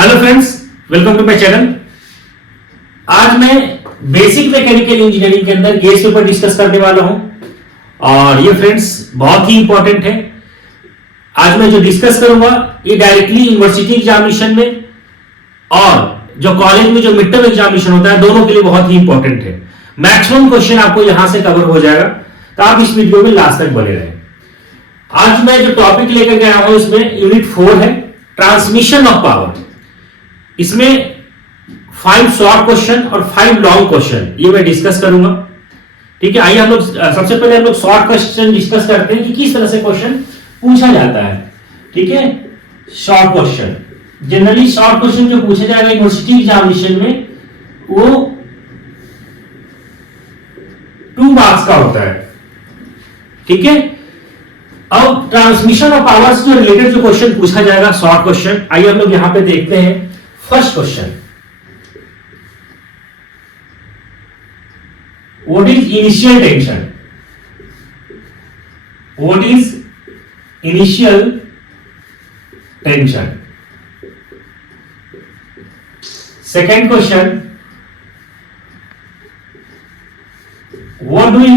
Hello friends, welcome to my channel. आज मैं basic mechanical engineering के अंदर गेज पेपर डिस्कस करने वाला हूं और ये फ्रेंड्स बहुत ही इंपॉर्टेंट है। आज मैं जो डिस्कस करूंगा ये डायरेक्टली यूनिवर्सिटी एग्जामिनेशन में और जो कॉलेज में जो मिड टर्म एग्जामिनेशन होता है दोनों के लिए बहुत ही इंपॉर्टेंट है। मैक्सिमम क्वेश्चन आपको यहां से कवर हो जाएगा, तो आप इस वीडियो में लास्ट तक बने रहें। आज मैं जो टॉपिक लेकर गया हूं इसमें यूनिट 4 है, ट्रांसमिशन ऑफ पावर। इसमें 5 शॉर्ट क्वेश्चन और 5 लॉन्ग क्वेश्चन ये मैं डिस्कस करूंगा। ठीक है, आइए हम लोग सबसे पहले हम लोग शॉर्ट क्वेश्चन डिस्कस करते हैं कि किस तरह से क्वेश्चन पूछा जाता है। ठीक है, short question generally short question जो पूछा जाएगा यूनिवर्सिटी एग्जामिनेशन में वो 2 मार्क्स का होता है। ठीक है, अब ट्रांसमिशन ऑफ पावर से रिलेटेड जो क्वेश्चन पूछा जाएगा शॉर्ट क्वेश्चन, आइए हम लोग यहां पे देखते हैं। First question, what is initial tension? What is initial tension? Second question, what do we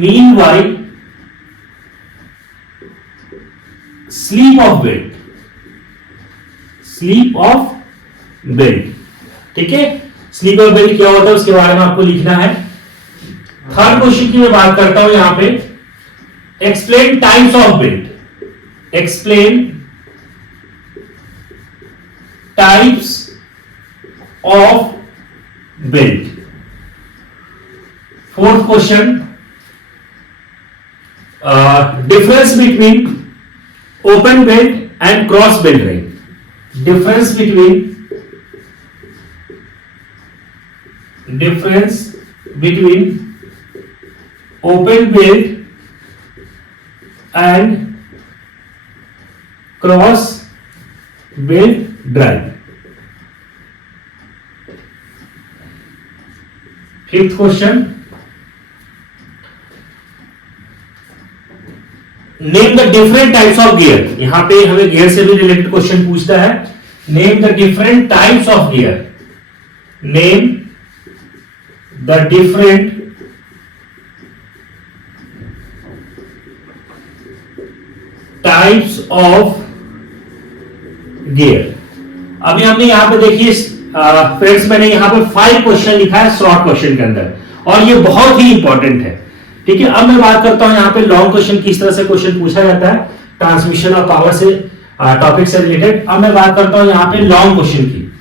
mean by sleep of belt? sleep of belt, ठीक है, sleep of belt क्या होता है उसके बारे में आपको लिखना है। थर्ड क्वेश्चन की मैं बात करता हूं यहां पे, explain types of belt। explain types of belt। Fourth question, difference between open belt and cross belt drive. Difference between open belt and cross belt drive. Fifth question, name the different types of gear. यहां पे हमें gear से भी related question पूछता है। Name the different types of gear. Name the different types of gear. अभी हमने यहां पे देखिए फ्रेंड्स, मैंने यहां पे 5 क्वेश्चन लिखा है शॉर्ट क्वेश्चन के अंदर और ये बहुत ही इंपॉर्टेंट है। ठीक है, अब मैं बात करता हूं यहां पे लॉन्ग क्वेश्चन, किस तरह से क्वेश्चन पूछा जाता है ट्रांसमिशन ऑफ पावर से टॉपिक से रिलेटेड। अब मैं बात करता हूं यहां पे लॉन्ग क्वेश्चन की।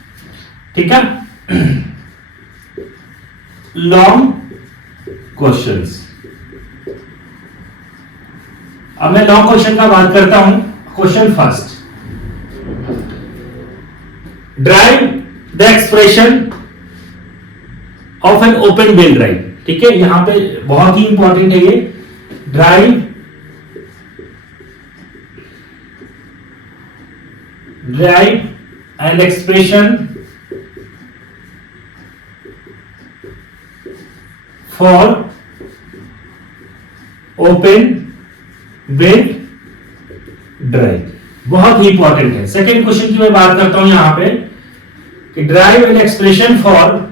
ठीक है, लॉन्ग क्वेश्चंस। अब मैं लॉन्ग क्वेश्चन का बात करता हूं। Question first, derive the expression of an open belt drive. ठीक है, यहां पे बहुत ही इंपॉर्टेंट है ये। Derive and expression for open belt drive, बहुत ही इंपॉर्टेंट है। सेकेंड क्वेश्चन की मैं बात करता हूं यहां पे कि derive and expression for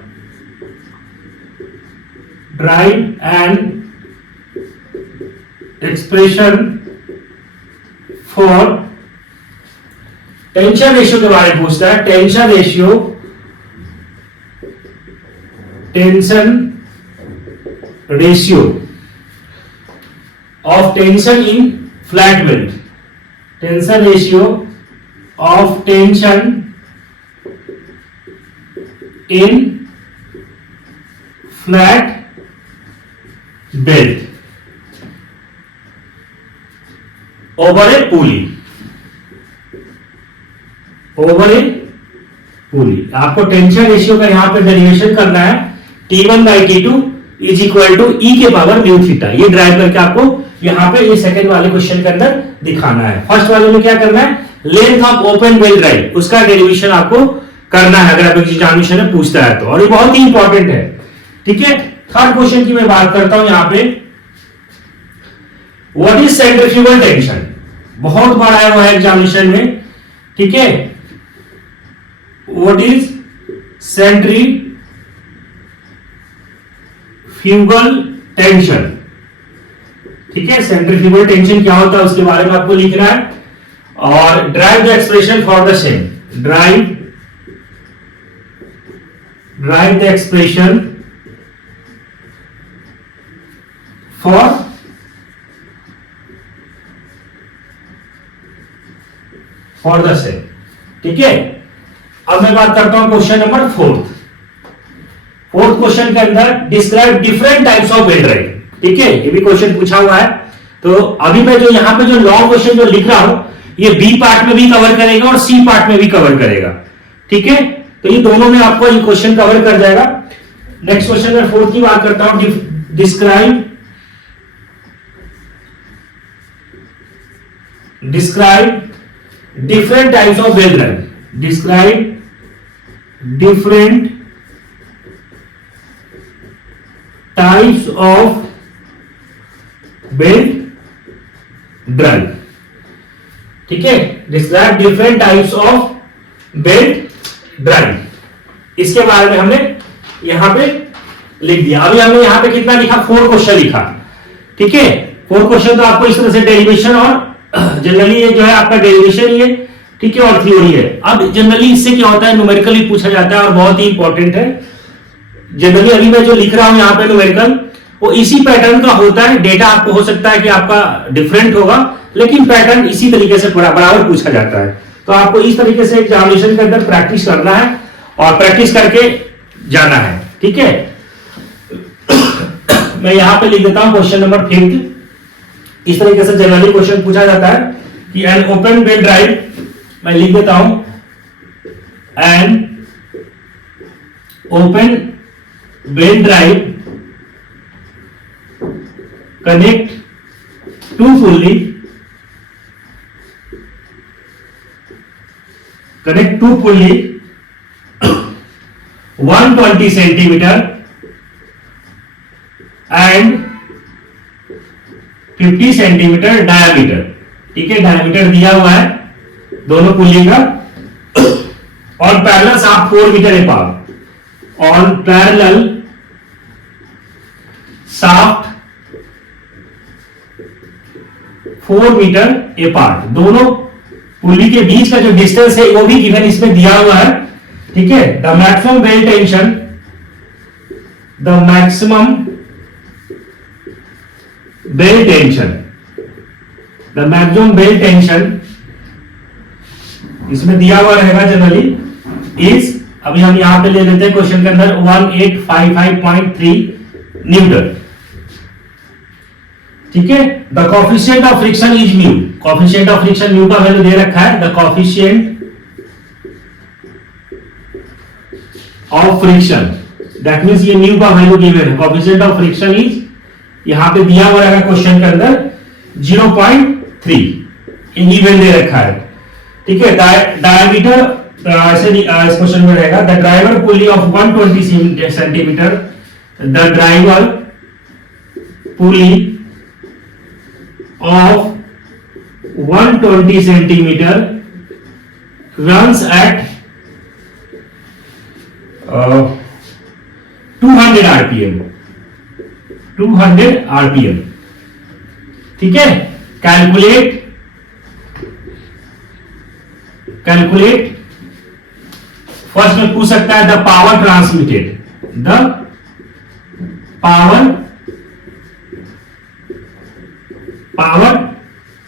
tension ratio के बारे में पूछता है। Tension ratio of tension in flat belt. Tension ratio of tension in flat belt over ए पुली। आपको टेंशन रेशियो का यहां पे डेरिवेशन करना है। T1/T2 is equal to E के पावर म्यू थीटा। ये ड्राइव करके आपको यहां पे ये सेकंड वाले क्वेश्चन के अंदर दिखाना है। फर्स्ट वाले में क्या करना है, length of open belt drive, उसका डेरिवेशन आपको करना है अगर आप एग्जामिनेशन में पूछता है तो, और ये बहुत ही इंपॉर्टेंट है। ठीक है, थर्ड क्वेश्चन की मैं बात करता हूं यहां पे, व्हाट इज सेंट्रीफ्यूगल टेंशन। बहुत बार आया हुआ है एग्जामिनेशन में, ठीक है। व्हाट इज सेंट्रीफ्यूगल टेंशन, ठीक है। सेंट्रीफ्यूगल टेंशन क्या होता है उसके बारे में आपको लिखना है। और drive the expression for the same, drive the expression for the same, ठीक है। अब मैं बात करता हूं क्वेश्चन नंबर फोर्थ क्वेश्चन के अंदर describe different types of belt drive, ठीक है। ये भी क्वेश्चन पूछा हुआ है। तो अभी मैं जो यहां पे जो लॉन्ग क्वेश्चन जो लिख रहा हूं ये बी पार्ट में भी कवर करेगा और सी पार्ट में भी कवर करेगा, ठीक है। तो ये दोनों में आपको ये क्वेश्चन कवर कर जाएगा। नेक्स्ट क्वेश्चन में फोर्थ की बात करता हूं, describe different types of belt drive, describe different types of belt drive, ठीक है। describe different types of belt drive, इसके बारे में हमने यहां पे लिख दिया। अभी हमने यहां पे कितना लिखा, 4 क्वेश्चन लिखा, ठीक है। 4 क्वेश्चन तो आपको इस तरह से डेरिवेशन और जनरली ये जो है आपका डेरिवेशन ही है, ठीक है, और थ्योरी है। अब जनरली इससे क्या होता है, न्यूमेरिकली पूछा जाता है और बहुत ही इंपॉर्टेंट है। जनरली अभी मैं जो लिख रहा हूं यहां पे न्यूमेरिकल वो इसी पैटर्न का होता है। डेटा आपको हो सकता है कि आपका डिफरेंट होगा, लेकिन पैटर्न इसी तरीके से बराबर पूछा जाता है। तो आपको इस तरीके से एग्जामिनेशन के अंदर प्रैक्टिस करना है और प्रैक्टिस करके जाना है, ठीक है। मैं यहां पे लिख देता हूं क्वेश्चन नंबर 5। इस तरीके से जनरली क्वेश्चन पूछा जाता है कि एन ओपन बेल्ट ड्राइव, मैं लिख देता हूं an open belt drive connect to pulley 120 centimetre and 50 centimetre diameter, ठीक है। डायमीटर दिया हुआ है दोनों पुल्ली का। और parallel shaft 4 metre apart, on parallel shaft 4 metre apart, दोनों पुल्ली के बीच का जो डिस्टेंस है वो भी गिवन इसमें दिया हुआ है, ठीक है। The maximum belt tension, the maximum belt tension, the maximum belt tension इसमें दिया हुआ रहेगा जनरली इज, अभी हम यहां पे ले लेते हैं क्वेश्चन के अंदर 1855.3 न्यूटन, ठीक है। The coefficient of friction is mu, coefficient of friction mu का वैल्यू दे रखा है। The coefficient of friction, that means ये म्यू का वैल्यू गिवन है। कोफिशिएंट ऑफ फ्रिक्शन इज यहां पे दिया हुआ रहेगा क्वेश्चन के अंदर 0.3, गिवन दे रखा है, ठीक है। डायमीटर ऐसे इस क्वेश्चन में रहेगा the driver pulley of 120 centimetre, the driver pulley of 120 centimetre runs at 200 RPM, 200 RPM, ठीक है। कैलकुलेट फर्स्ट में पूछ सकता है the power transmitted, the power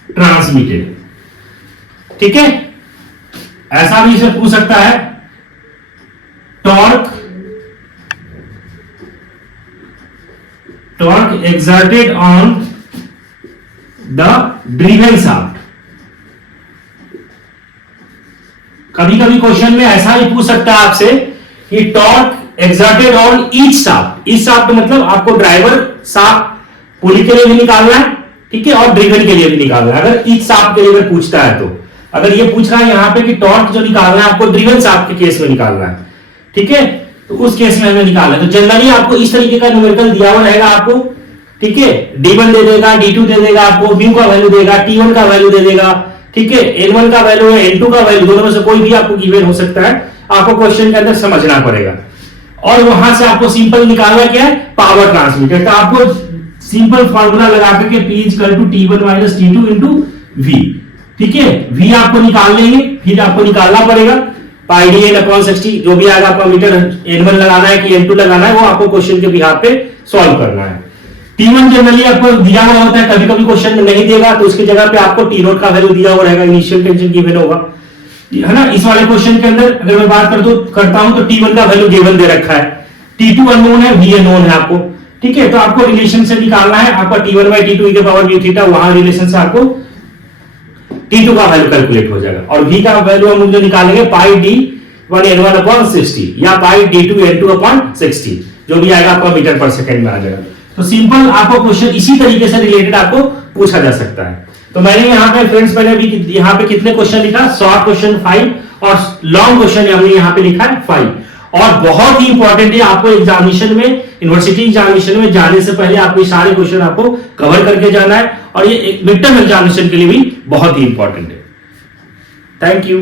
transmitted, ठीक है। ऐसा भी इसे पूछ सकता है torque exerted on the driven shaft। कभी कभी क्वेश्चन में ऐसा भी पूछ सकता है आपसे कि torque exerted on each shaft, each shaft मतलब आपको ड्राइवर शाफ्ट पुली के लिए भी निकालना है, ठीक है, और ड्रिवन के लिए भी निकालना है। अगर each shaft के लिए अगर पूछता है तो अगर ये पूछ रहा है यहां पे कि टॉर्क जो निकालना है आपको ड्रिवन शाफ्ट के केस में निकालना है, ठीक है, तो उस केस में हमें निकालना है। तो जनरली आपको इस तरीके का न्यूमेरिकल दिया हुआ रहेगा आपको ठीक है, D1 दे देगा, D2 दे देगा, आपको म्यू का वैल्यू देगा, T1 का वैल्यू दे देगा, ठीक है, N1 का वैल्यू है, N2 का वैल्यू, दोनों में से कोई भी आपको गिवन हो सकता है, आपको क्वेश्चन के अंदर समझना पड़ेगा। और वहां से आपको सिंपल निकालना क्या है, पावर ट्रांसमिटेड। तो आपको सिंपल फॉर्मूला लगा करके P equal to T1 minus T2 into V, ठीक है, V आपको निकाल लेंगे, फिर आपको निकालना पड़ेगा पाई डी एन अपॉन 60, जो भी आएगा आपका मीटर N1 लगाना है कि N2 लगाना है, वो आपको क्वेश्चन के बिहाफ पे सॉल्व करना है। T1 जनरली आपको दिया हुआ होता है, कभी कभी क्वेश्चन में नहीं देगा तो उसकी जगह पे आपको T नोट का वैल्यू दिया हुआ रहेगा, इनिशियल टेंशन गिवन होगा, है ना। इस वाले क्वेश्चन के अंदर अगर मैं बात करता हूं तो T1 का वैल्यू गिवन दे रखा है, T2 अननोन है, V अननोन है आपको, ठीक है। तो आपको रिलेशन से निकालना है, आपका T1 बाई T2 के पावर म्यू थीटा, वहां रिलेशन से आपको T2 का वैल्यू कैलकुलेट हो जाएगा। और V का वैल्यू हम जो निकालेंगे पाई D1 N1 अपॉन 60 या पाई D2 N2 अपॉन 60, जो भी आएगा आपका मीटर पर सेकंड में आ जाएगा। तो सिंपल आपको क्वेश्चन इसी तरीके से रिलेटेड आपको पूछा जा सकता है। तो मैंने यहाँ पे फ्रेंड्स मैंने भी यहाँ पे कितने क्वेश्चन लिखा, शॉर्ट क्वेश्चन 5 और लॉन्ग क्वेश्चन हमने यहाँ पे लिखा है 5। और बहुत ही इंपॉर्टेंट है, आपको एग्जामिनेशन में, यूनिवर्सिटी एग्जामिनेशन में जाने से पहले आपको सारे क्वेश्चन आपको कवर करके जाना है, और ये मिड टर्म एग्जामिनेशन के लिए भी बहुत ही इंपॉर्टेंट है। Thank you.